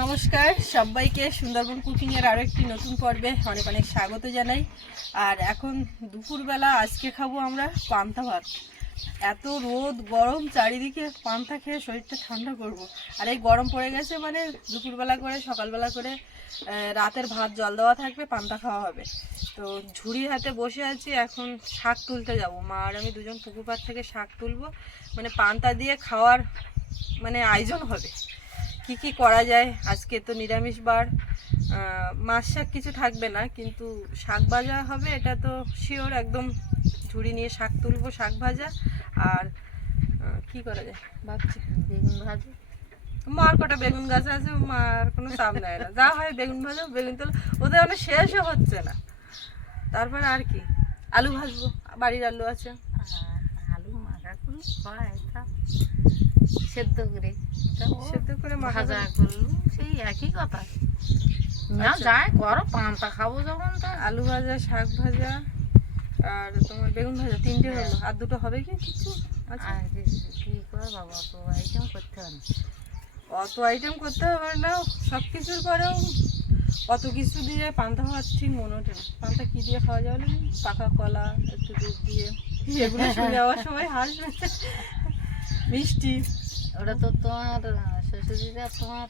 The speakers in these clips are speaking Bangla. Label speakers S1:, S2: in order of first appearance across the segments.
S1: নমস্কার, সবাইকে সুন্দরবন কুকিং এর আরও একটি নতুন পর্বে অনেক অনেক স্বাগত জানাই। আর এখন দুপুরবেলা আজকে খাব আমরা পান্তা ভাত। এত রোদ, গরম, চারিদিকে পান্তা খেয়ে শরীরটা ঠান্ডা করব। আর এই গরম পড়ে গেছে মানে দুপুরবেলা করে, সকালবেলা করে রাতের ভাত জল দেওয়া থাকবে, পান্তা খাওয়া হবে। তো ঝুড়ি হাতে বসে আছি, এখন শাক তুলতে যাব। মা আর আমি দুজন পুকুর পাড় থেকে শাক তুলবো। মানে পান্তা দিয়ে খাওয়ার মানে আয়োজন হবে। কি কি করা যায়? আজকে তো নিরামিষ বার। মাছ শাক কিছু থাকবে না, কিন্তু শাক ভাজা হবে, এটা তো শিওর একদম ঝুড়ি নিয়ে শাক তুলবো, শাক ভাজা। আর কি করা যায়? ভাবছি,
S2: বেগুন ভাজি।
S1: মার কটা বেগুন গাছ আছে মার কোনো চাপ নেয় না যা হয় বেগুন ভাজা, বেগুন তোলা, ওদের অনেক শেষও হচ্ছে না। তারপরে আর কি? আলু ভাজবো, বাড়ির আলু আছে।
S2: আলু মাখা করলু হয় সেদ্ধ করে
S1: সেদ্ধ করে
S2: ভাজা
S1: করে-
S2: করলু সেই একই কথা। না
S1: আচ্ছা।
S2: যায় করো পান্তা খাব যখন তা।
S1: আলু ভাজা শাক ভাজা আর তোমার বেগুন ভাজা তিনটে হলো। আর দুটো হবে কি কিছু? আচ্ছা।
S2: কি করে বাবা তো আইটেম করতে হবে
S1: অত আইটেম করতে হবে না সব কিছুর পরেও অত কিছু দিয়ে পান্তা ভাত ঠিক মনে ওঠে না। পান্তা কি দিয়ে খাওয়া যাবে? পাকা কলা একটু দুধ দিয়ে। এগুলো শুনে যাওয়ার সময় হাসবে মিষ্টি।
S2: ওটা তো তোমার শ্বশুরিরা তোমার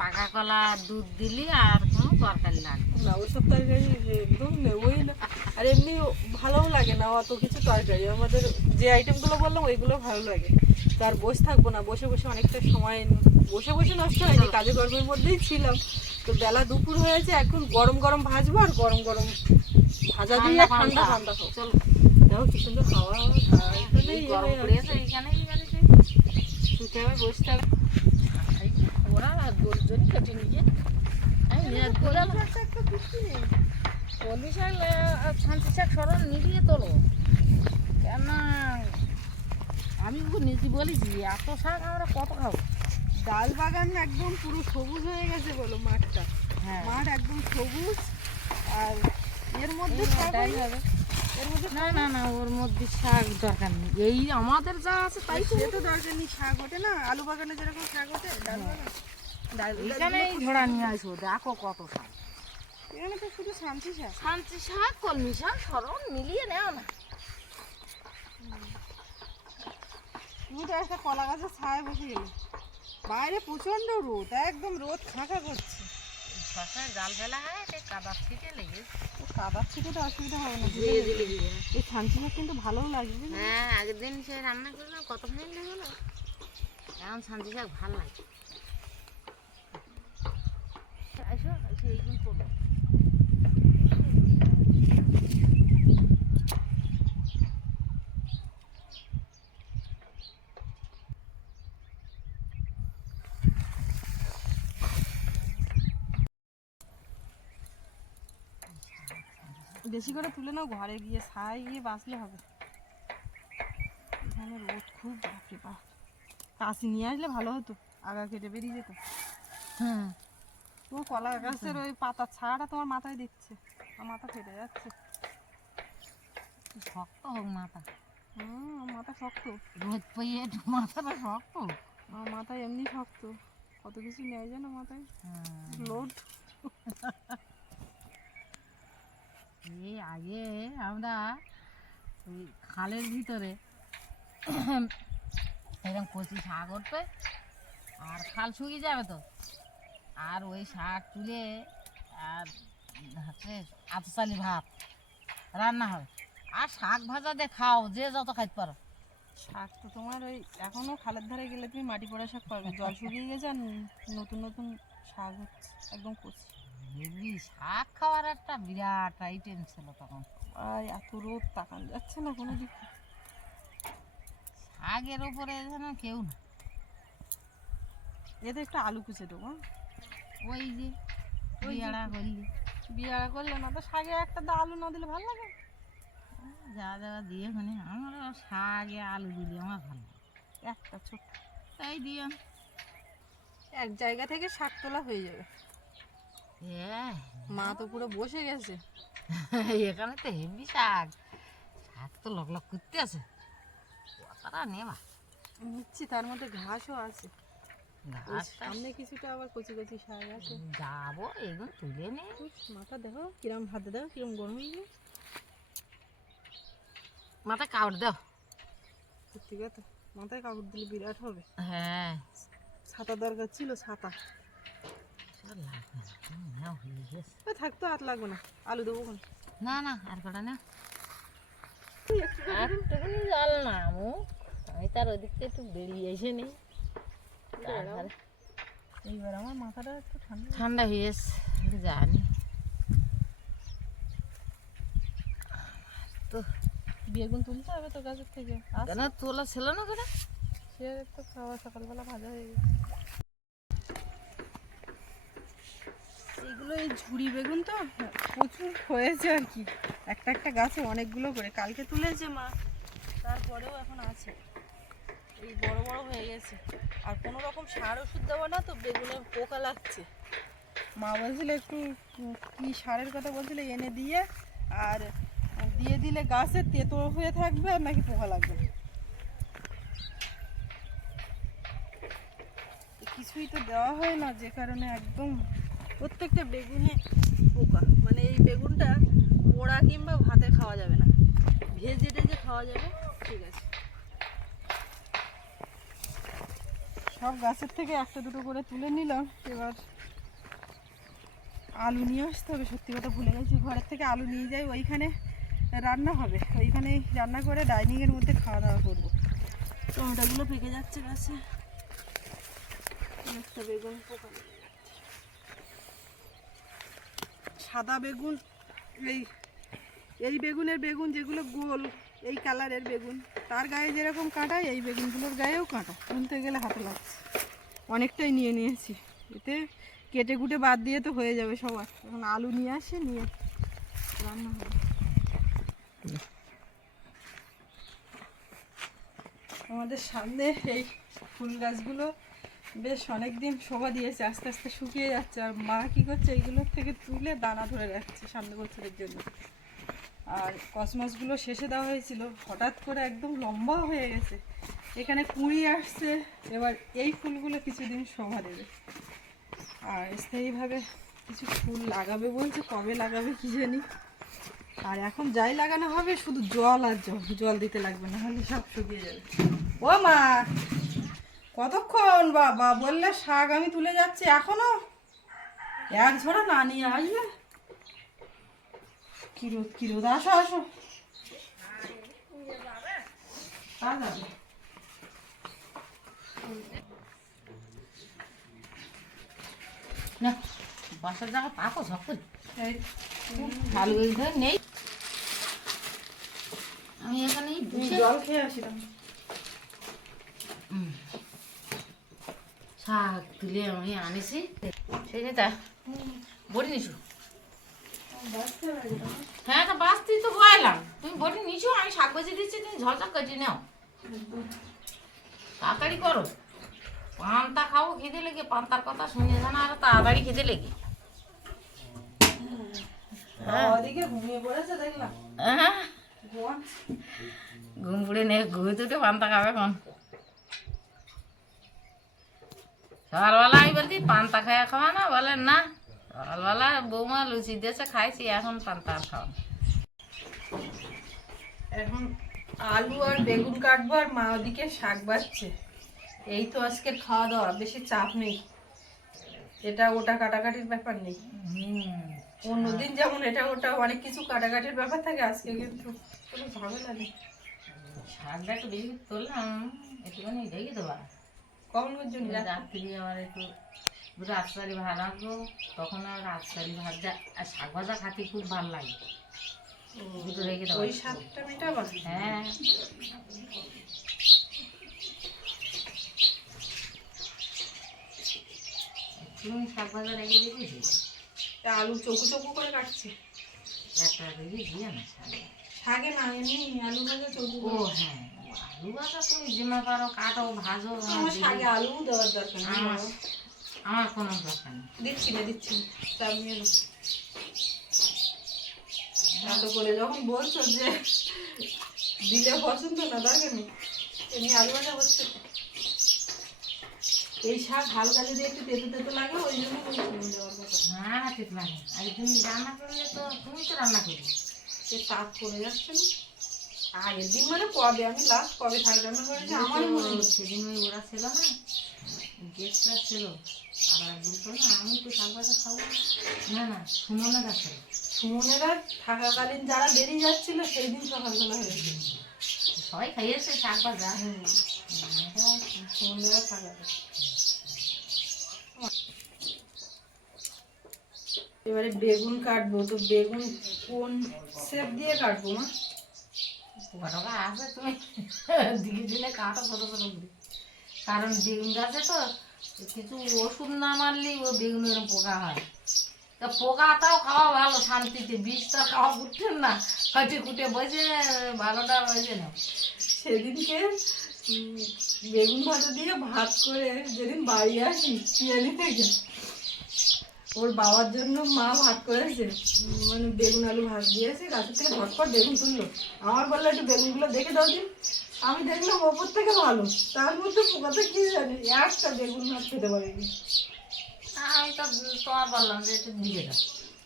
S2: পাকা কলা দুধ দিলি আর কোনো তরকারি লাগবে না।
S1: ওসব তরকারি একদম নেবই না। আর এমনি ভালোও লাগে না অত কিছু তরকারি। আমাদের যে আইটেমগুলো বললাম ওইগুলো ভালো লাগে। তো আর বসে থাকব না বসে বসে অনেকটা সময় বসে বসে নষ্ট হয়নি কাজে কর্মের মধ্যেই ছিলাম। তো বেলা দুপুর হয়েছে এখন গরম গরম ভাজবো আর গরম গরম ভাজা দিয়ে ঠান্ডা ঠান্ডা খাব।
S2: চলো।
S1: দেখো কি সুন্দর খাওয়া
S2: এই গরম পড়েছে এইখানে এইখানে
S1: শুতে হবে বসতে হবে।
S2: ওরা দুজন কেটে নিয়ে কলি শাক আর শান্তি শাক সরল নিয়ে তোলো। কেন? আমি নিজে বলেছি এত শাক আমরা কত খাব?
S1: ডাল বাগান একদম পুরো সবুজ হয়ে গেছে বলো মাঠটা।
S2: হ্যাঁ।
S1: মাঠ একদম সবুজ আর এর মধ্যে।
S2: হবে। না না না ওর মধ্যে শাক দরকার নেই। এই আমাদের যা আছে তাই তো।
S1: সে তো দরকার নেই শাক ওঠে না আলু বাগানে যেরকম শাক ওঠে
S2: ঝোড়া নিয়ে আসো দেখো কত শাক।
S1: এখানে তো শুধু শান্তি শাক।
S2: শান্তি শাক কলমি শাক মিলিয়ে নেও না।
S1: তুমি তো একটা কলা গাছের ছায় বসে গেলে। বাইরে প্রচণ্ড রোদ একদম রোদ ফাঁকা করছে।
S2: জাল ফেলা হয় কাদা ছিটে লেগে।
S1: তো কাদার থেকে তো অসুবিধা হবে না
S2: ধুয়ে দিলে দিয়ে
S1: এই কিন্তু ভালোও লাগবে
S2: হ্যাঁ আগের দিন সে রান্না করলাম কত মিনিট লেগে এখন শান্তি শাক ভালো লাগে।
S1: বেশি করে তুলে নাও ঘরে গিয়ে ছায় গিয়ে বাঁচলে হবে। এখানে রোদ খুব বাপরে বাপ। কাশি নিয়ে আসলে ভালো হতো আগা কেটে বেরিয়ে যেত।
S2: হ্যাঁ
S1: তোমার কলা গাছের ওই পাতা ছাড়া তোমার মাথায় দিচ্ছে আমার মাথা ফেটে যাচ্ছে।
S2: শক্ত হোক মাথা।
S1: হুম মাথা শক্ত।
S2: রোদ পেয়ে মাথাটা শক্ত।
S1: আমার মাথায় এমনি শক্ত। কত কিছু নেয় জানো মাথায়।
S2: হ্যাঁ।
S1: লোড।
S2: এই আগে আমরা ওই খালের ভিতরে এরকম কচি শাক উঠবে, আর খাল শুকিয়ে যাবে তো। আর ওই শাক তুলে, আর হচ্ছে আতসালি ভাত রান্না হবে। আর শাক ভাজা দিয়ে খাও, যে যত খাইতে পারো।
S1: শাক তো তোমার ওই এখনও খালের ধারে গেলে তুমি মাটি পড়া শাক পাবে। জল শুকিয়ে গেছে আর নতুন নতুন শাক একদম কচি।
S2: হেবি শাক খাওয়ার একটা বিরাট আইটেম ছিল তখন।
S1: আর এত রোদ তাকান যাচ্ছে না কোনো দিক।
S2: শাকের ওপরে যেন কেউ না।
S1: এতে একটু আলু কুচে দেবো হ্যাঁ?
S2: ওই যে বিয়াড়া করলি।
S1: বিয়ে করলে না তো শাকে একটা দা আলু না দিলে ভালো লাগে?
S2: যা যা দিয়ে মানে আমার শাকে আলু দিলে আমার ভালো লাগে।
S1: একটা ছোট
S2: তাই দিয়ে
S1: এক জায়গা থেকে শাক তোলা হয়ে যাবে। মা তো পুরো বসে গেছে।
S2: এখানে তো হেভি শাক। শাক তো লক লক করতে আছে। কতটা নেবা
S1: নিচ্ছি তার মধ্যে ঘাসও আছে।
S2: ঘাস
S1: সামনে কিছুটা আবার কচি কচি শাক আছে।
S2: যাব এগুলো তুলে নে।
S1: মাথা দেখো কিরম হাতে দেখো কিরম গরম হয়ে গেছে।
S2: মাথায় কাপড় দাও।
S1: সত্যি কথা মাথায় কাপড় দিলে বিরাট হবে।
S2: হ্যাঁ।
S1: ছাতা দরকার ছিল ছাতা। থাকতো আর লাগবে না। আলু দেবো
S2: না না আর কটা না? একটুখানি জল না মুখ আমি তার ওদিক থেকে একটু বেরিয়ে এসে নি
S1: এইবার আমার মাথাটা একটু ঠান্ডা
S2: ঠান্ডা হয়ে গেছে জানি। তো
S1: বেগুন তুলতে হবে তো গাছের থেকে।
S2: কেন তোলা ছিল না কেন?
S1: সে তো খাওয়া সকালবেলা ভাজা হয়ে গেছে। এইগুলো এই ঝুড়ি বেগুন তো? প্রচুর হয়েছে আর কি। একটা একটা গাছে অনেকগুলো করে। কালকে তুলেছে মা, তারপরেও এখন আছে। এই বড় বড় হয়ে গেছে। আর কোনো রকম সার ওষুধ দেবো না তো বেগুনে পোকা লাগছে। মা বলছিল একটু কি সারের কথা বলছিল, এনে দিয়ে আর দিয়ে দিলে গাছে তেতো হয়ে থাকবে আর নাকি পোকা লাগবে। কিছুই তো দেওয়া হয় না, যে কারণে একদম প্রত্যেকটা বেগুনে পোকা। মানে এই বেগুনটা পোড়া কিংবা ভাতে খাওয়া যাবে না। ভেজে টেজে খাওয়া যাবে, ঠিক আছে। সব গাছের থেকে একটা দুটো করে তুলে নিলাম। এবার আলু নিয়ে আসতে হবে, সত্যি কথা ভুলে গেছি। ঘরের থেকে আলু নিয়ে যাই, ওইখানে রান্না হবে। ওইখানেই রান্না করে ডাইনিংয়ের মধ্যে খাওয়া দাওয়া করব। টমেটোগুলো পেকে যাচ্ছে গাছে। একটা বেগুন পোকা লেগে যাচ্ছে। সাদা বেগুন, এই এই বেগুনের বেগুন যেগুলো গোল, এই কালারের বেগুন। তার গায়ে যেরকম কাঁটা এই বেগুনগুলোর গায়েও কাঁটা। তুলতে গেলে হাতে লাগছে। অনেকটাই নিয়ে নিয়েছি। এতে কেটে কুটে বাদ দিয়ে তো হয়ে যাবে সবার। এখন আলু নিয়ে আসে, নিয়ে রান্না হবে। আমাদের সামনে এই ফুল গাছগুলো বেশ অনেক দিন শোভা দিয়েছে, আস্তে আস্তে শুকিয়ে যাচ্ছে। আর মা কী করছে এইগুলোর থেকে তুলে দানা ধরে রাখছে সামনে বছরের জন্য। আর কসমসগুলো শেষে দেওয়া হয়েছিল, হঠাৎ করে একদম লম্বা হয়ে গেছে। এখানে কুঁড়ি আসছে, এবার এই ফুলগুলো কিছুদিন শোভা দেবে। আর স্থায়ীভাবে কিছু ফুল লাগাবে বলছে, কবে লাগাবে কি জানি। আর এখন যাই লাগানো হবে, শুধু জল আর জল জল দিতে লাগবে না হলে সব শুকিয়ে যাবে। ও মা! কতক্ষণ বাবা? বললে শাক আমি তুলে যাচ্ছি এখনও? এক ঝোড়া না নিয়ে আসবে? কি রোদ কি রোদ আসো আসো
S2: না বাসার জায়গা পাকো করে
S1: এই,
S2: নেই। আমি এখানে
S1: জল খেয়ে আসিলাম
S2: হুম। শাক তুলে আমি আনিছি। সেই বড়ি হ্যাঁ তা তো তুমি বড়ি আমি শাক দিচ্ছি তুমি ঝলঝল কেটে নাও। তাড়াতাড়ি করো। পান্তা খাব খেতে লেগে পান্তার কথা শুনে জানা আর তাড়াতাড়ি খেতে লেগে।
S1: ওদিকে ঘুমিয়ে পড়েছে দেখলাম।
S2: হ্যাঁ।
S1: ঘুমাচ্ছে।
S2: ঘুম পুড়ে নে ঘুরে তুটে পান্তা খাবে এখন। সকালবেলা আমি বলছি পান্তা খাওয়া খাওয়া না বলে না। সকালবেলা বৌমা লুচি দিয়েছে খাইছি এখন পান্তা আর খাওয়া।
S1: এখন আলু আর বেগুন কাটবো আর মা ওদিকে শাক বাচ্ছে। এই তো আজকের খাওয়া দাওয়া বেশি চাপ নেই। এটা ওটা কাটাকাটির ব্যাপার নেই। অন্যদিন যেমন এটা ওটা অনেক কিছু কাটাকাটির ব্যাপার থাকে আজকে কিন্তু কোনো ঝামেলা নেই।
S2: শাকটা একটু বেশি তুললাম একটুখানি রেখে দেবা।
S1: কখন পর্যন্ত রাত?
S2: রাত্রি আমার একটু রাতসারি ভাত রাখব তখন আর রাতসারি ভাত যা আর শাক ভাজা খেতে খুব ভালো লাগে। দুটো রেখে দেবো
S1: ওই সাতটা মেটাবা
S2: হ্যাঁ। তুমি শাক ভাজা রেখে দিয়েছি
S1: তা আলু চৌকো চৌকো করে কাটছি।
S2: একটা রেখে দিয়ে না শাকে।
S1: শাকে না এমনি আলু ভাজা চৌকো
S2: ও হ্যাঁ। যেমন পারো কাটো ভাজো আমার
S1: শাকে আলু দেওয়ার দরকার
S2: আমার আমার কোনো দরকার নেই
S1: দিচ্ছি না দিচ্ছি না চাপ নিয়ে এত করে যখন বলছো যে দিলে পছন্দ না দরকার নেই এমনি আলু ভাজা হচ্ছে এই শাক হালকা যদি একটু তেতো তেতো লাগে ওই জন্য কথা
S2: হ্যাঁ ঠিক লাগে আর তুমি রান্না করলে তো, তুমি তো রান্না করবে।
S1: সে তাপ পড়ে যাচ্ছে না। আগের দিন মানে কবে? আমি লাস্ট কবে শাক রান্না করেছি আমারই মনে
S2: সেদিন ওই ওরা ছিল না গেস্টরা ছিল। আবার বলতো না আমি তো শাক ভাজা খাব। না না সুমনেরা ছিল।
S1: সুমনেরা থাকাকালীন যারা বেরিয়ে যাচ্ছিল সেই দিন সকালবেলা হয়েছে
S2: সবাই খাইয়েছে শাক ভাজা।
S1: সুমনেরা থাকা এবারে বেগুন কাটবো তো বেগুন কোন সেপ দিয়ে কাটবো মা?
S2: টোকা আছে তুমি দিকে দিলে কাটো ছোটো ছোটো করে। কারণ বেগুন গাছে তো কিছু ওষুধ না মারলেই ও বেগুন এরকম পোকা হয়। তা পোকাটাও খাওয়া ভালো শান্তিতে, বিষটা খাওয়া উঠছেন না। কাটে কুটে বসে, ভালোটা বসে না।
S1: সেদিনকে বেগুন ভাজা দিয়ে ভাত করে যেদিন বাড়ি আসি পিয়ালি থেকে ওর বাবার জন্য মা ভাত করেছে। মানে বেগুন আলু ভাত দিয়েছে গাছের থেকে ঝটপট বেগুন তুললো। আমার বলল একটু বেগুনগুলো দেখে দাও দিন। আমি দেখলাম ওপর থেকে ভালো। তার মধ্যে পোকাতে কি জানি একটা বেগুন ভাত খেতে পারিনি।
S2: আমি তো তোমার বললাম যে একটু দিকে দাও।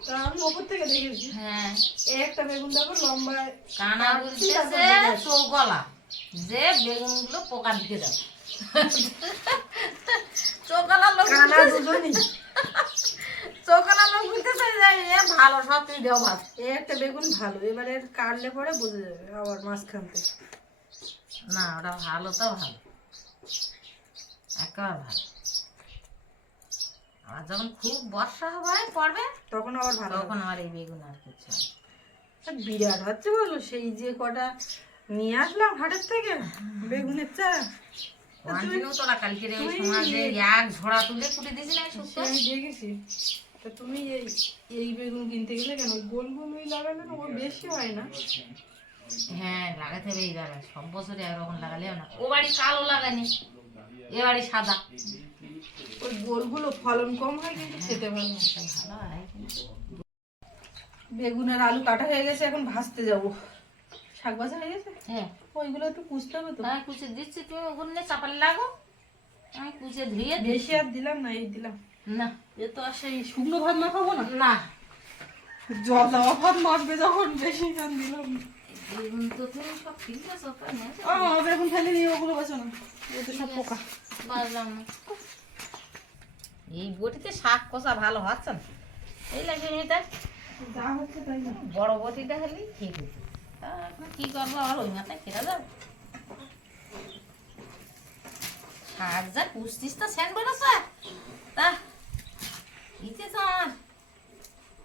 S1: তা আমি ওপর থেকে দেখেছি।
S2: হ্যাঁ।
S1: একটা বেগুন দেখো লম্বা।
S2: কানা বলতেছে চৌকলা যে বেগুনগুলো পোকা দিকে দাও চৌকলা লোক
S1: কানা দুজনই।
S2: লোক যে এ ভালো সব তুই দেও ভাত।
S1: একটা বেগুন ভালো এবারে কাটলে পরে বোঝা যাবে আবার মাঝখান থেকে।
S2: না ওটা ভালো তো ভালো। একেবারে ভালো। আর যখন খুব বর্ষা হবে পড়বে
S1: তখন আবার ভালো
S2: তখন আমার এই বেগুন আর কিছু।
S1: বিরাট হচ্ছে বলো সেই যে কটা নিয়ে আসলাম হাটের থেকে বেগুনের
S2: কন্টিনিউ তোরা কালকে এক ঝোড়া তুলে কুটে দিয়েছি না শুক্তো?
S1: দেখেছি। তা তুমি এই এই বেগুন কিনতে গেলে কেন? গোল গোল ওই লাগালে না ওর বেশি হয় না?
S2: হ্যাঁ লাগাতে হবে এই জায়গায় সব বছরে একরকম লাগালেও না। ও বাড়ি কালো লাগানি এ বাড়ি সাদা।
S1: ওই গোলগুলো ফলন কম হয় কিন্তু খেতে ভালো হয়।
S2: ভালো হয়
S1: বেগুন আর আলু কাটা হয়ে গেছে এখন ভাজতে যাব। শাক ভাজা হয়ে গেছে?
S2: হ্যাঁ।
S1: ওইগুলো একটু কুচতে হবে তো।
S2: আমি কুচে দিচ্ছি তুমি ওখানে চাপালে লাগো আমি কুচে ধুয়ে
S1: বেশি আর দিলাম না এই দিলাম।
S2: না
S1: এ তো আর সেই শুকনো ভাত মাখাবো না?
S2: না।
S1: জল দেওয়া ভাত মাখবে যখন বেশি দিলাম
S2: তো তুমি সব ঠিক আছে?
S1: ও বেগুন ফেলে নিয়ে ওগুলো বাঁচো না। এ তো সব পোকা।
S2: বাজলাম না। এই বটিতে শাক কষা ভালো হচ্ছে না? এই লাগে মেয়েটা
S1: যা হচ্ছে তাই
S2: বড় বটিটা হলেই ঠিক হতো কি করব আর ওই মাথায় খেতে যাব শাক যা কুস্তিস তো সেন বেরোছে তা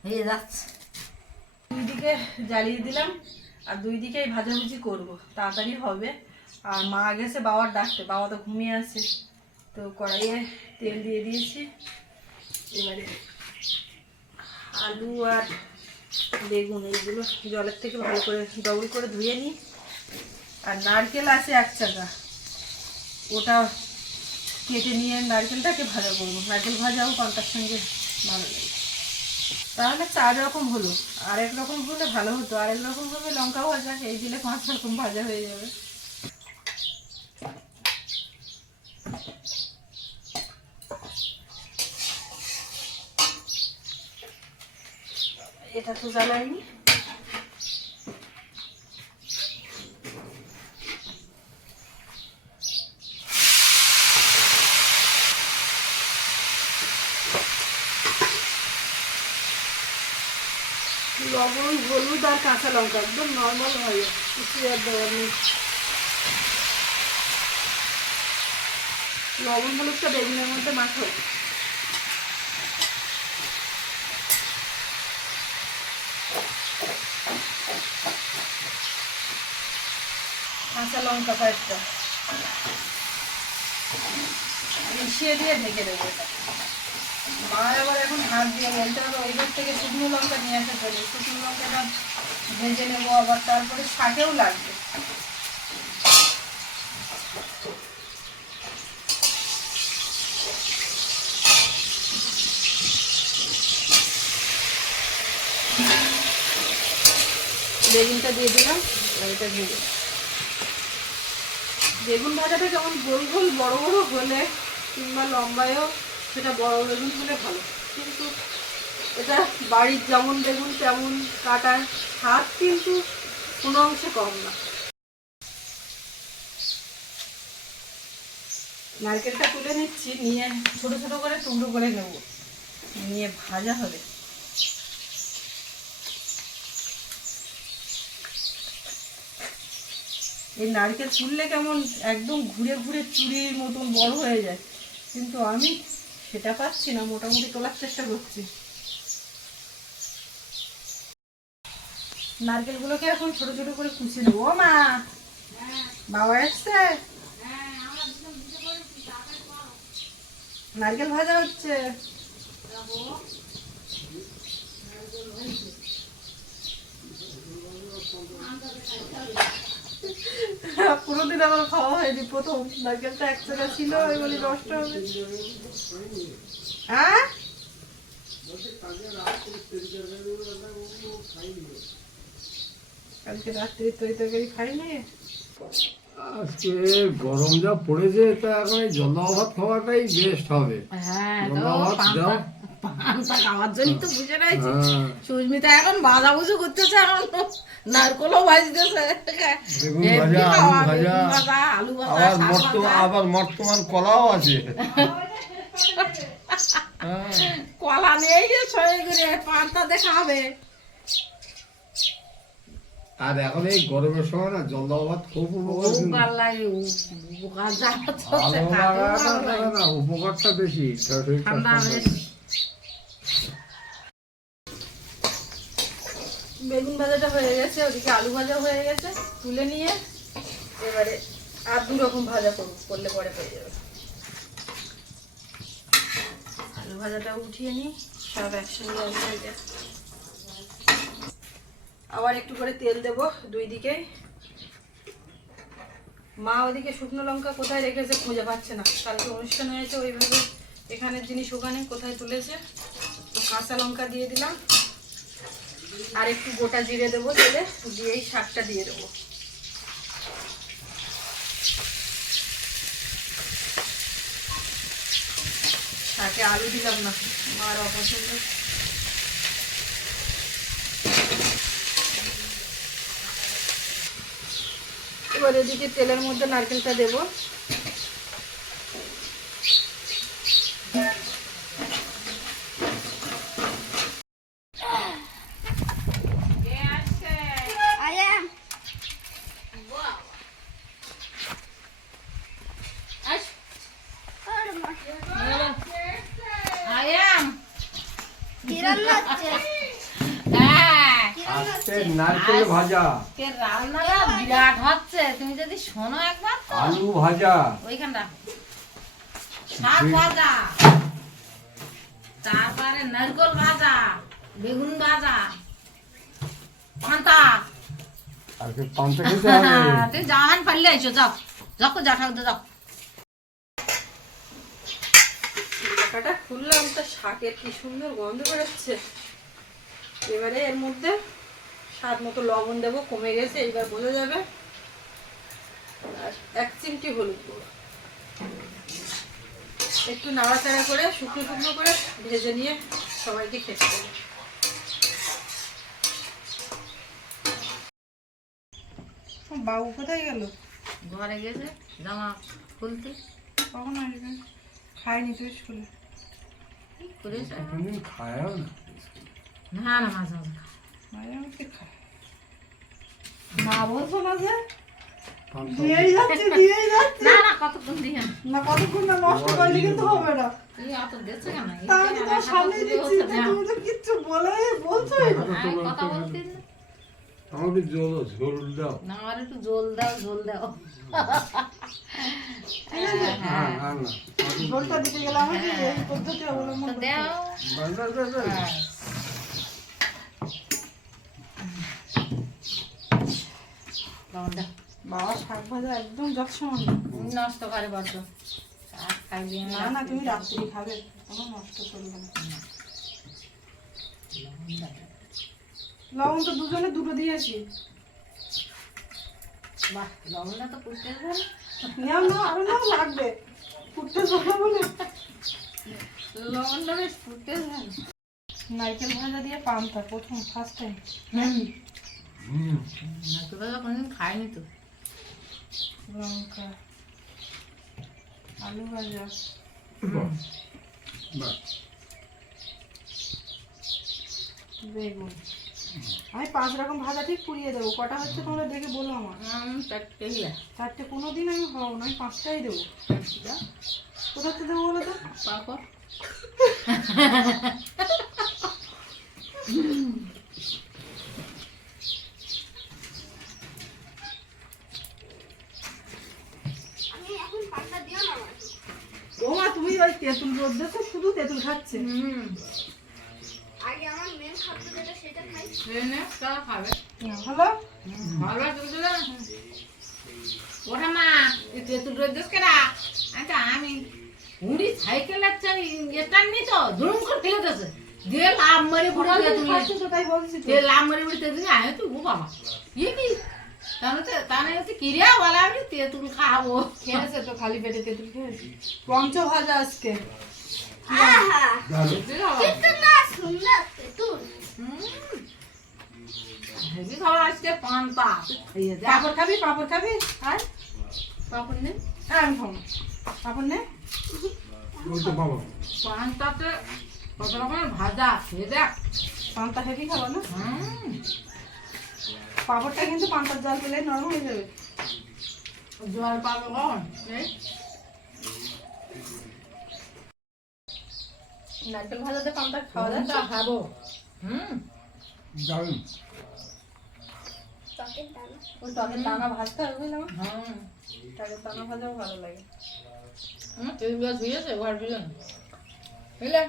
S2: হয়ে যাচ্ছে।
S1: দুই দিকে জ্বালিয়ে দিলাম, আর দুই দিকেই ভাজাভুজি করব। তাড়াতাড়ি হবে। আর মা গেছে, বাবার ডাকতে। বাবা তো ঘুমিয়ে আছে। তো কড়াইয়ে তেল দিয়ে দিয়েছি। এবারে আলু আর বেগুন, এইগুলো জলের থেকে ভালো করে ডবল করে ধুয়ে নিই। আর নারকেল আছে এক চাকা। ওটা কেটে নিয়ে নারকেলটাকে ভাজা করব। নারকেল ভাজাও পান্তার সঙ্গে। লাগে তাহলে চার রকম হলো। আরেক রকম হলে ভালো হতো, আরেক রকম হবে লঙ্কা ভাজা এই দিলে পাঁচ রকম ভাজা হয়ে যাবে। এটা তো জ্বালাইনি লবণ হলুদ আর কাঁচা লঙ্কা, একদম নর্মাল হয়। কিছু আর দেওয়ার নেই। লবণ হলুদটা বেগুনের মধ্যে মাখো। কাঁচা লঙ্কা কয়েকটা। মিশিয়ে দিয়ে ঢেকে দেবো এটা মা আবার এখন হাত দিয়ে বলতে হবে, ওই দিক থেকে শুকনো লঙ্কা নিয়ে আসা চলে শুকনো লঙ্কাটা ভেজে নেব, আবার তারপরে শাকেও লাগবে। বেগুনটা দিয়ে দিলাম এটা ভেজে বেগুন ভাজাটা যেমন গোল গোল, বড় বড় হলে কিংবা লম্বায়ও সেটা বড় বেগুন হলে ভালো। কিন্তু এটা বাড়ির যেমন বেগুন, তেমন কাটার স্বাদ কিন্তু কোনো অংশে কম না। নারকেলটা তুলে নিচ্ছি, নিয়ে ছোট ছোট করে টুকরো করে নেব। নিয়ে ভাজা হবে। এই নারকেল তুললে কেমন একদম ঘুরে ঘুরে চুরির মতন বড় হয়ে যায়। কিন্তু আমি সেটা পাচ্ছি না, মোটামুটি তোলার চেষ্টা করছি। নারকেলগুলোকে এখন ছোট ছোট করে কুচি নেব মা, বাবা এসছে? নারকেল ভাজা হচ্ছে। কোনোদিন আমার খাওয়া হয়নি প্রথম। নারকেলটা ছিল ওই বলি নষ্ট হবে। হ্যাঁ? কালকে রাত্রে তরি তরকারি খাইনি?
S3: আজকে গরম যা পড়েছে তা এখন জল ভাত খাওয়াটাই বেস্ট হবে।
S2: হ্যাঁ পান্তা খাওয়ার জন্য তো বুঝে রয়েছি।
S3: হ্যাঁ।
S2: সুস্মিতা এখন বাজা বুঝু করতেছে এখন নারকলও ভাজতেছে।
S3: আলু ভাজা। আবার বর্তমান কলাও আছে।
S2: কলা নেই যে ছয় করে পান্তা দেখা হবে
S3: আর এখন এই গরমের সময় না জল ভাত খুব উপকার
S2: লাগে
S3: উপকারটা বেশি।
S2: ঠান্ডা
S3: ঠান্ডা।
S2: বেশি।
S1: বেগুন ভাজাটা হয়ে গেছে, ওদিকে আলু ভাজা হয়ে গেছে, তুলে নিয়ে এবারে আর দু রকম ভাজা করব, করলে পরে হয়ে যাবে। আলু ভাজাটা উঠিয়ে নিই, সব একসঙ্গে এক জায়গায় আবার একটু করে তেল দেব দুই দিকে। মা ওদিকে শুকনো লঙ্কা কোথায় রেখেছে খুঁজে পাচ্ছে না। কালকে অনুষ্ঠান হয়েছে, ওইভাবে এখানের জিনিস ওখানে কোথায় তুলেছে? তো কাঁচা লঙ্কা দিয়ে দিলাম। আর একটু গোটা জিরে দেবো, তেলে দিয়ে এই শাকটা দিয়ে দেবো। শাকে আলু দিলাম না মার অপছন্দ। এবার এদিকে তেলের মধ্যে নারকেলটা দেবো
S2: আয়াম হ্যাঁ
S3: আজকে নারকেল ভাজা।
S2: কে রান্নাটা বিরাট হচ্ছে। তুমি যদি শোনো একবার তো।
S3: আলু ভাজা।
S2: ওইখানটা। শাক ভাজা। তারপরে নারকল ভাজা বেগুন ভাজা পান্তা।
S3: আজকে পান্তা খেতে হবে।
S2: তুই পারলে এসো যাও। যাও যা ঠাকুর যাও।
S1: ঢাকাটা খুললাম তো শাকের কি সুন্দর গন্ধ বেরোচ্ছে। এবারে এর মধ্যে স্বাদ মতো লবণ দেবো কমে গেছে এইবার বোঝা যাবে। আর এক চিমটি হলুদ গুঁড়ো। একটু নাড়াচাড়া করে শুকনো শুকনো করে ভেজে নিয়ে সবাইকে খেতে দেবো। বাবু কোথায় গেল?
S2: ঘরে গেছে জামা খুলতে।
S1: কখন আসবে? খায়নি তো স্কুলে।
S3: না
S2: না না মাঝে মাঝে
S1: মা বলছো না যে? দিয়েই যাচ্ছে দিয়েই যাচ্ছে।
S2: না না কতক্ষণ দিয়ে?
S1: না কতক্ষণ না নষ্ট করলে কিন্তু হবে না।
S2: এই
S1: তা সামনে দিচ্ছি। তুমি তো কিচ্ছু বলে বলছোই
S2: কথা বলতে
S3: আমাকে জল ঝোল দাও।
S2: না আমার একটু জল দাও জল দাও।
S3: হ্যাঁ না না।
S1: ঝোলটা দিতে গেলে আমাকে পদ্ধতি অবলম্বন
S2: দাও। লবণ
S1: বাবা শাক ভাজা একদম যৎসমান
S2: নষ্ট করে বড্ড। শাক খাইবি
S1: না না তুমি রাত্রি খাবে কোনো নষ্ট করবে না। লবণ তো দুজনে দুটো দিয়েছি।
S2: বাহ লবণটা তো হবে
S1: নাও না আরও লাগবে। ভালো বলে।
S2: লবণটা বেশ ফুটতে যায়
S1: নারকেল ভাজা দিয়ে পান্তা প্রথম ফার্স্ট টাইম
S3: হুম।
S2: ভাজা কোনোদিন খাইনি তো
S1: লঙ্কা আলু ভাজা বেগুন আমি পাঁচ রকম ভাজা ঠিক পুড়িয়ে দেবো। কটা হচ্ছে তোমরা দেখে বলো আমার
S2: চারটে
S1: চারটে কোনো দিন আমি হব না আমি পাঁচটাই দেবো। কোথাতে দেবো বলো তো?
S2: পাপড়
S1: ও মা তুমি ওই তেঁতুল রোদ দেখো শুধু তেঁতুল খাচ্ছে।
S4: আগে আমার মেন খাদ্য যেটা সেটা খাই।
S2: ট্রেনে তারা খাবে।
S1: ভালো?
S2: ভালো তুলছিল ওটা মা তেঁতুল রোদ দেশ কেরা আচ্ছা আমি উড়ি সাইকেল একটা স্ট্যান্ড নি তো ধুম করে ফেলে দিয়েছে। দিয়ে লাভ মারি বুড়ি তেঁতুল
S1: তো তো।
S2: দিয়ে লাভ মারি বুড়ি তেঁতুল তুই ও বাবা। ইয়ে কি? তেঁতুল খাব।
S1: খেয়েছে তো খালি পেটে তেঁতুল খেয়েছে। পঞ্চ ভাজা আজকে।
S2: খাবার আজকে পান্তা
S1: পাপড় খাবি পাপড় খাবি? আর
S2: পাপড় নে।
S1: হ্যাঁ আমি খাব। পাপড় নে।
S2: পান্তাতে কত রকমের ভাজা খেয়ে দেখ।
S1: পান্তা হেভি খাব না?
S2: হুম।
S1: পাপড়টা কিন্তু পান্তার জল পেলে নরম হয়ে যাবে।
S2: জল পাবে কখন?
S1: নারকেল ভাজাতে পান্তা খাওয়া যায়?
S2: খাব। হুম?
S3: যাবেন
S4: চকের দানা।
S1: ওই টকের দানা ভাজতে হবে বুঝলাম।
S2: হুম।
S1: টকের দানা ভাজাও ভালো লাগে।
S2: হুম। তুই ধুয়েছে? ঘর দিলেন বুঝলে?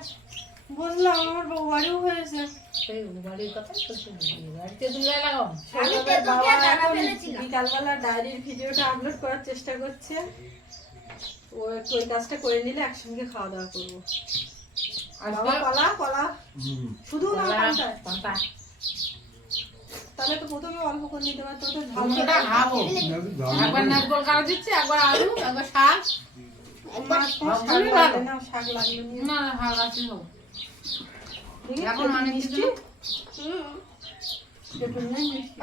S1: বললাম আমার বাড়িও হয়েছে।
S2: সেই বাড়ির কথা তো বাড়িতে তুই লাগাও
S4: আমি
S1: সৌরভের
S4: তেঁতুল
S1: বাবা
S4: দিয়ে দানা ফেলেছিলাম।
S1: বিকালবেলা ডায়েরির ভিডিওটা আপলোড করার চেষ্টা করছে। ও একটু ওই কাজটা করে নিলে একসঙ্গে খাওয়া দাওয়া করব। আর বাবা কলা কলা শুধু না
S2: পান্তা
S1: তাহলে তো প্রথমে অল্প করে নিতে পারতো তো ঝাল
S2: খাব একবার নারকল কাটা দিচ্ছি একবার আলু একবার শাক। ভালো।
S1: না শাক
S2: আছে এখন মানে
S1: মিষ্টি?
S4: হুম।
S1: তেঁতুল নেই মিষ্টি।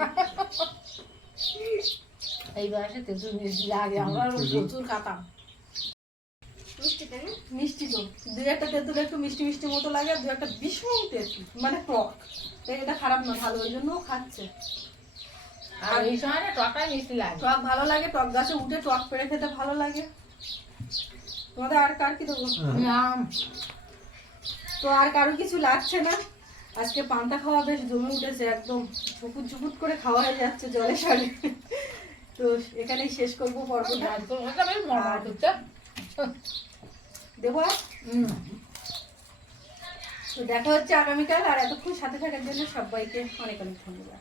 S2: এই বয়সে তেঁতুল মিষ্টি। লাগে আমরা প্রচুর খাতাম।
S4: মিষ্টি তাই না?
S1: মিষ্টি তো। দুই একটা তেঁতুল একটু মিষ্টি মিষ্টি মতো লাগে দু একটা ভীষণ তেঁতুল মানে টক। তাই এটা খারাপ না ভালো ওই জন্যও খাচ্ছে।
S2: আর এই সময় না টকটাই মিষ্টি লাগে।
S1: টক ভালো লাগে টক গাছে উঠে টক পেড়ে খেতে ভালো লাগে। তোমাদের আর কার কি দেবো তো আর কারও কিছু লাগছে না। আজকে পান্তা খাওয়া বেশ জমে উঠেছে একদম ঝুপুট ঝুপুট করে খাওয়া হয়ে যাচ্ছে জলে সারে। তো এখানেই শেষ করব পর্বটা। দেবো
S2: হুম।
S1: তো দেখা হচ্ছে আগামীকাল আর এতক্ষণ সাথে থাকার জন্য সবাইকে অনেক অনেক ধন্যবাদ।